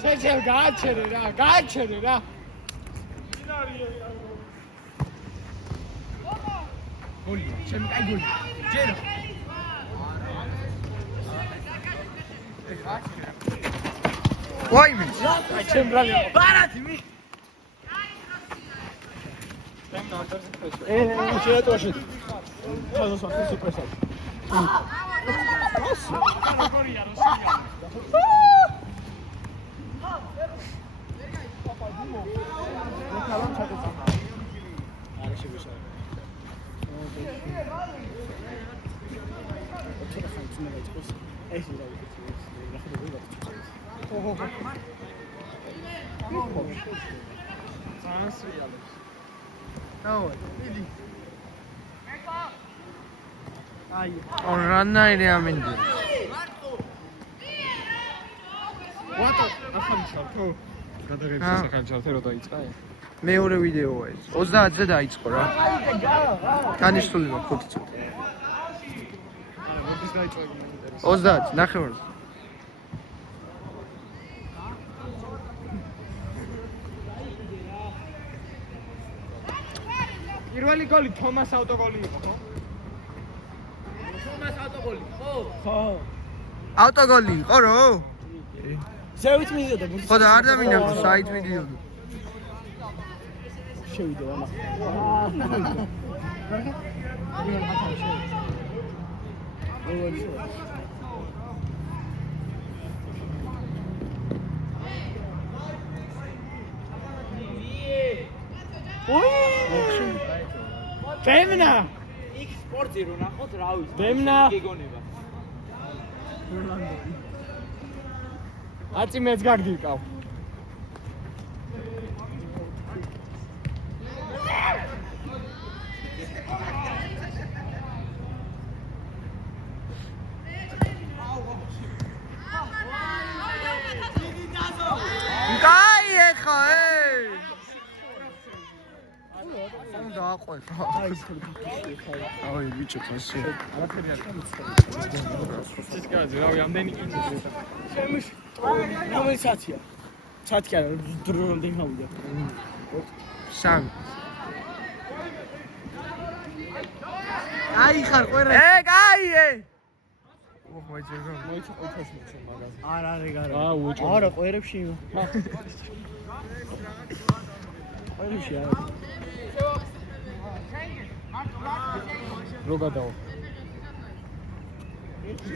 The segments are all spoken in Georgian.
ჩეჩელ გააჩერე რა. გოლი, ჩემი კაი გოლი. ჯერო. ვაიმე. აი ჩემ ბრალი. ბარათი მი. შეეტოში. ხაზოს ახლა სუპერსა. Oranayla amindi. ვატო, ახალი ჩავთო. გადაღების ახალი ჩავთე რო დაიწყა. მეორე ვიდეოა ეს. 30-ზე დაიწყო რა. დანიშნული მაქვს 5 წუთი. არა, მოდის დაიწყო. 30, ნახევარზე. პირველი გოლი თომას ავტოგოლი იყო, ხო? თომას ავტოგოლი, ხო? ავტოგოლი იყო რო? ზევით მიდიოდა ბურთი. ხო და არ დამინახო საით მიდიოდა. შევიდე რა. დემნა იქ სპორტი რო ნახოთ რა ვიცი დემნა გეგონება აწი მეც გაგდიკავ კაი ეხა დააყვეთ. აი ბიჭო ხასი. არაფერი არ გამიცხრა. სიცკაზე რავი ამდენი კიდე. შემიშ. რომელი საათია? საათი არა, დრო რამდენი გავიდა? 3. აი ხარ ყვერა. კაი ოხ მოიწერო. მოიცა ყუთას მიჩო მაგაზე. არა არა აა უჭო. არა ყვერებში ყვერებში არა რო გადაო.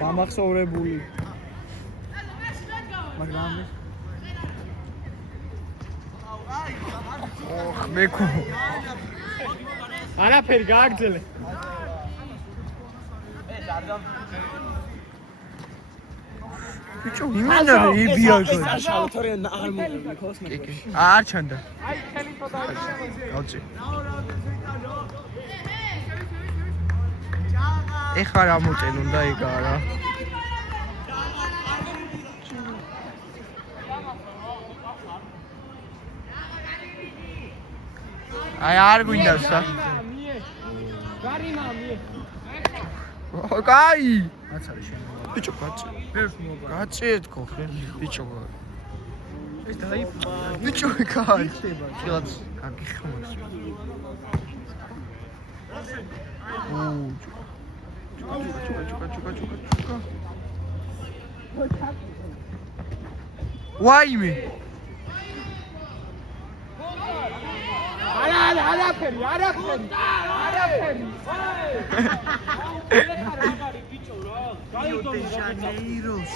გამახსოვრებული მაგრამ ოხ მეკუ. არაფერი გააგრძელე. ბიჭო იმენა იბიაჟო. შალთორე არ მოგვი ხოს კი. არ ჩანდა. აი ხელი თოდა გავწი. ეხლა რა მოწენ უნდა იგა რა. აი არ გვინდასა. გარიმა მie. კაი. აცარი შენ ბიჭო კაცი. ფერს მოგა. კაცი ეთქო ხე. ბიჭო. ეს დაი ბიჭო კაი. ხილაც გაგიხმოს. ჩუკა. ვაიმე. არაფერი. ბიჭო რა. გაიგონე ჟანეიროს.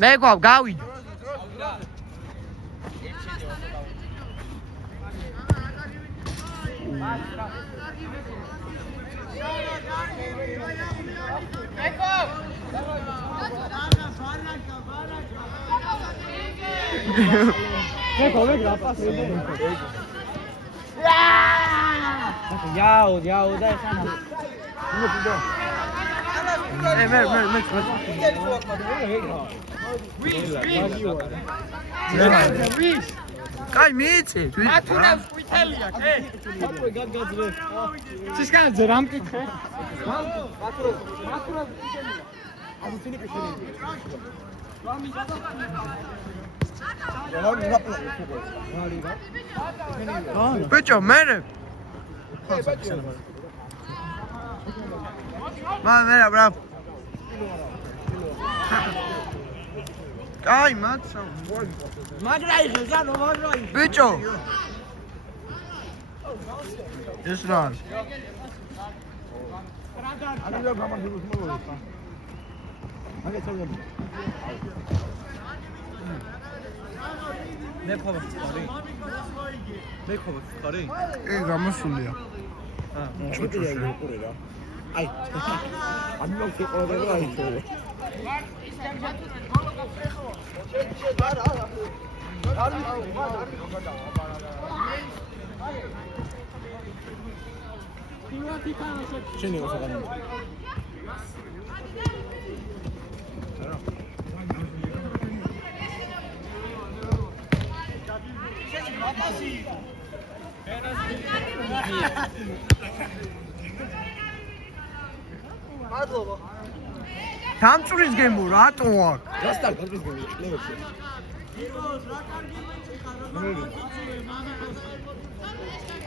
მე გვაქვს გავიდე. Yao, dai sana. კაი მიიცი მათუნებს ყვითელია კე თაფლი გაგაძრე ცისკანაძე რა მკითხე ბიჭო მერე მერე ბრა კაი მაცა მაგრა იხე ზანო მაგრა იხე ბიჭო ეს რა არის ანუ რა გამარჯვებას მოგოდი აგე წავიდი მე ხომ ხარი ე გამოსულია ჩუჩუში უყურე რა აი ანუ მე ვიყურე რა აი ჩო შენი მოსაგანი დამწურის გემო რატო აქ რასთან გაგზავნა კლევებში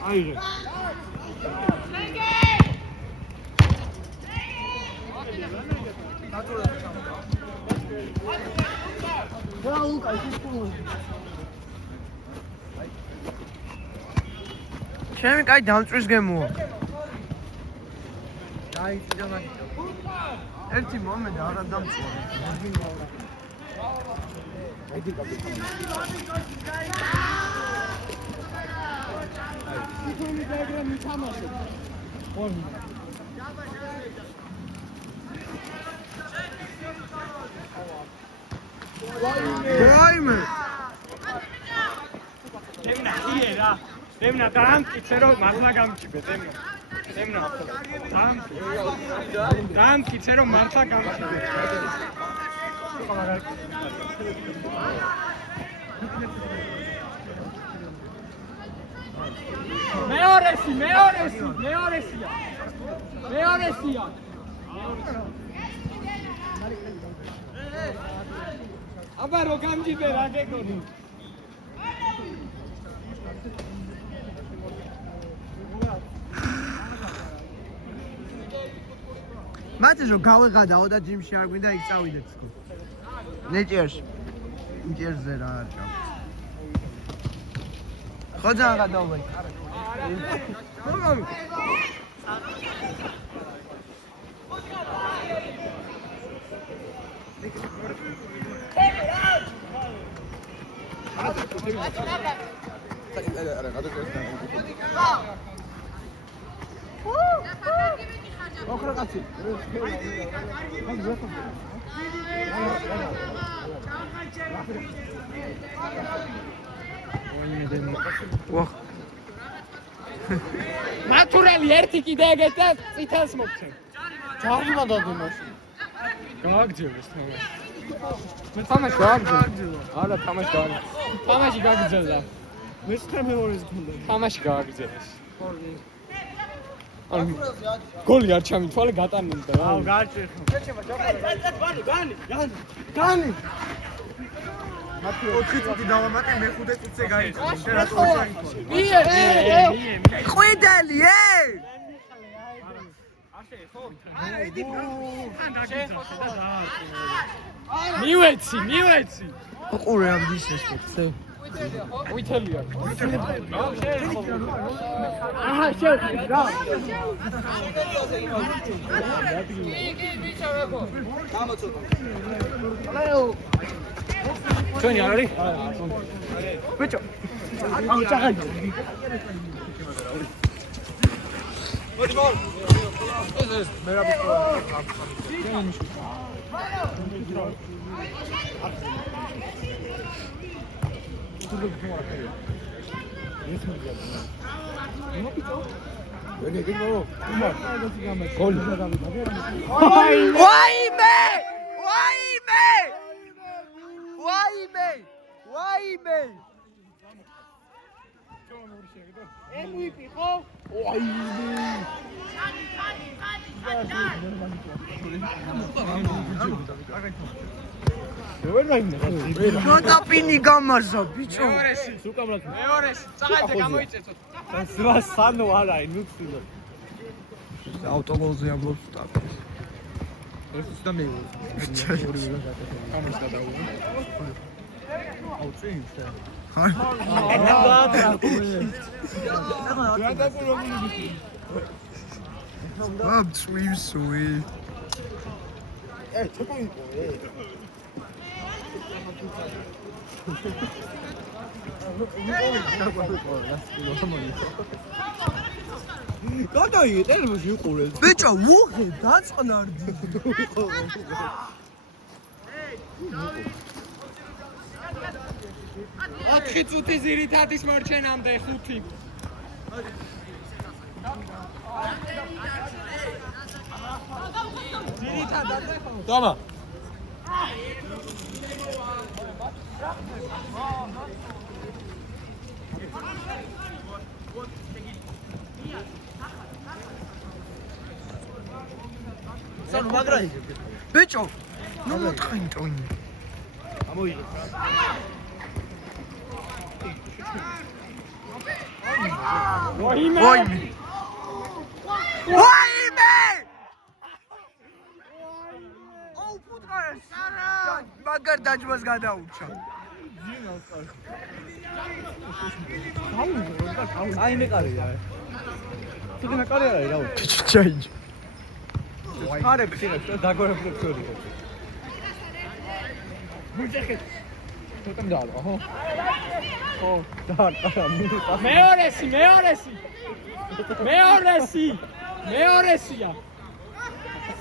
აიღე ჩემი კაი დამწურის გემოა დაიწი ჯამაში ერთი მომენტი აღარ დამწურო აიდი კაპიტანი თუმი დაგრამი თამაშობ ხონი ვაიმე დემნა იერა დემნა დამკიცე რომ მართლა გამჭიბე დემნა დამკიცე რომ მართლა გამჭიბე მეორესია აბა რო გამჭიბე რა გეგონი მათე რომ გავეღადაო და ჯიმში არ გვინდა იქ წავიდეთ თქო ნეჭიერში ნეჭიერზე რა არ ჩავს ხო ძალიან გადავვე ოხრა კაცი ვახ მათურელი ერთი კიდე ეგეთ და წითელს მოგცემ ჯარიმა დადმოში გააგრძელოს თამაში მე თამაში გააგრძელო არა თამაში გააგრძელო თამაში გააგრძელა მესtre მეორეს გქონდა თამაში გააგრძელეს ანუ გოლი არ ჩამითვალე გატანინდა რა აუ გააჭირე განი მათი 4 წუთი დავამატე მე 5 წუთზე გაიწვი შენ რატო ჩაითვალე ყვიდელი მივეცი უყურე ამ დისეს ხე ვითელია აჰა შევხი რა ჩვენი არ არის ბიჭო აუ ჩაღალი ეს მე რა ბიჭო ვაიმე MVP ხო? ნოტაპინი გამარზა ბიჭო. მეორეში, წაღაიძე გამოიწეცოთ. სანო არა, ნუცილო. ავტოგოლზე ამბობს სტაპის. ეს უცდა მეუღლე. კამერას გადავუღე. აუ წინ შე. ამ წვივსვი. ჩეკოინკო. გადაიგე ტელევიზიო ყურე. ბიჭო უღე დაწყნარდი. ოთხი წუთი ძირითადის მარჩენამდე 5. ძირითადად ხო? დამა. სანო მაგრა იგე. ბიჭო ნუ მოთხენ ტონი. ამოიღე. ვაიმე! ვაიმე! ვაიმე! აუ პუტყარეს! არა! მაგარ დაჯბას გადაუჩა. აი მეკარია. თვითონ მეკარი არა რა. ჩაიჯ. ხარებს იღებს და დაგვერებული ფერი. მუჯეხეთ. თვითონ დაალვა, ხო? ხო, დაალვა. მეორესი. მეორესია.